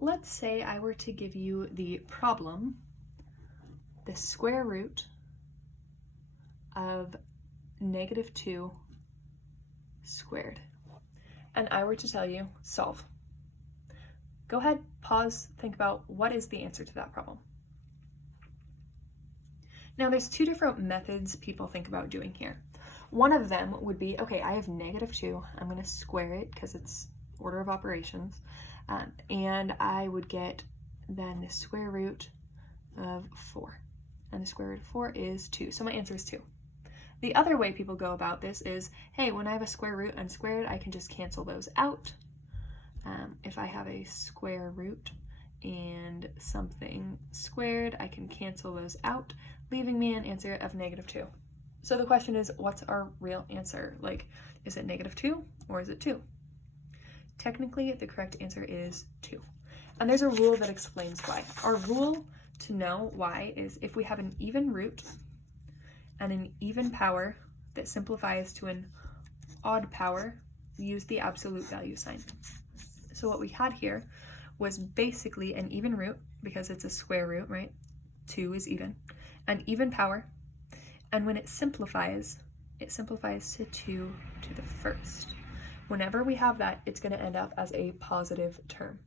let's say I were to give you the problem, the square root of -2 squared, and I were to tell you, solve. Go ahead, pause, think about what is the answer to that problem. Now there's two different methods people think about doing here. One of them would be, okay, I have -2, I'm going to square it because it's order of operations, and I would get then the square root of 4, and the square root of 4 is 2, so my answer is 2. The other way people go about this is, hey, when I have a square root and squared, I can just cancel those out. If I have a square root and something squared, I can cancel those out, leaving me an answer of -2. So the question is, what's our real answer? Like, is it -2 or is it 2? Technically, the correct answer is 2. And there's a rule that explains why. Our rule to know why is if we have an even root and an even power that simplifies to an odd power, use the absolute value sign. So what we had here was basically an even root, because it's a square root, right? 2 is even. An even power, and when it simplifies to 2 to the first. Whenever we have that, it's going to end up as a positive term.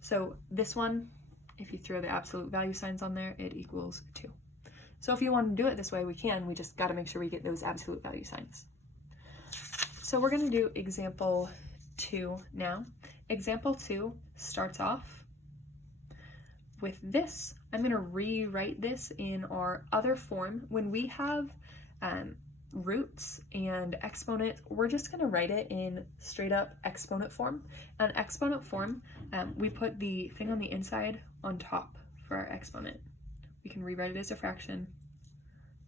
So this one, if you throw the absolute value signs on there, it equals 2. So if you want to do it this way, we can. We just got to make sure we get those absolute value signs. So we're going to do example 2 now. Example 2 starts off with this. I'm going to rewrite this in our other form. When we have roots and exponents, we're just going to write it in straight up exponent form. And exponent form, we put the thing on the inside on top for our exponent. We can rewrite it as a fraction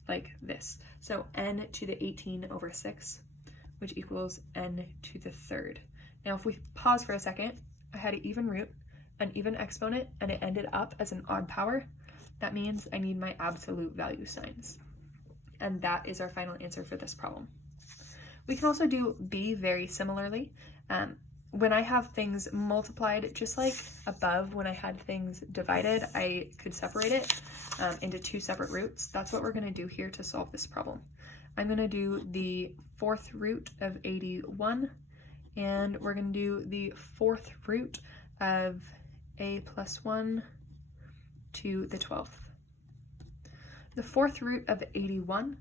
like this. So n to the 18 over 6, which equals n to the third. Now if we pause for a second, I had an even root, an even exponent, and it ended up as an odd power. That means I need my absolute value signs. And that is our final answer for this problem. We can also do B very similarly. When I have things multiplied, just like above, when I had things divided, I could separate it into two separate roots. That's what we're going to do here to solve this problem. I'm going to do the 4th root of 81, and we're going to do the 4th root of a plus 1 to the 12th. The 4th root of 81,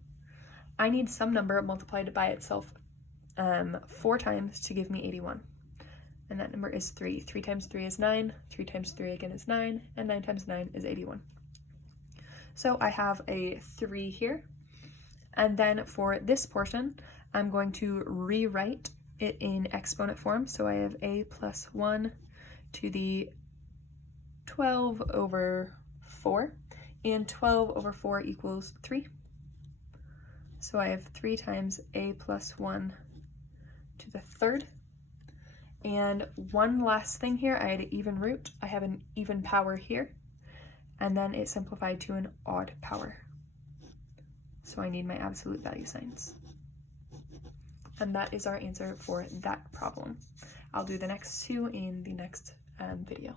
I need some number multiplied by itself 4 times to give me 81. And that number is 3. 3 times 3 is 9, 3 times 3 again is 9, and 9 times 9 is 81. So I have a 3 here. And then for this portion, I'm going to rewrite it in exponent form. So I have a plus 1 to the 12 over 4, and 12 over 4 equals 3. So I have 3 times a plus 1 to the third. And one last thing here, I had an even root. I have an even power here, and then it simplified to an odd power. So I need my absolute value signs. And that is our answer for that problem. I'll do the next 2 in the next video.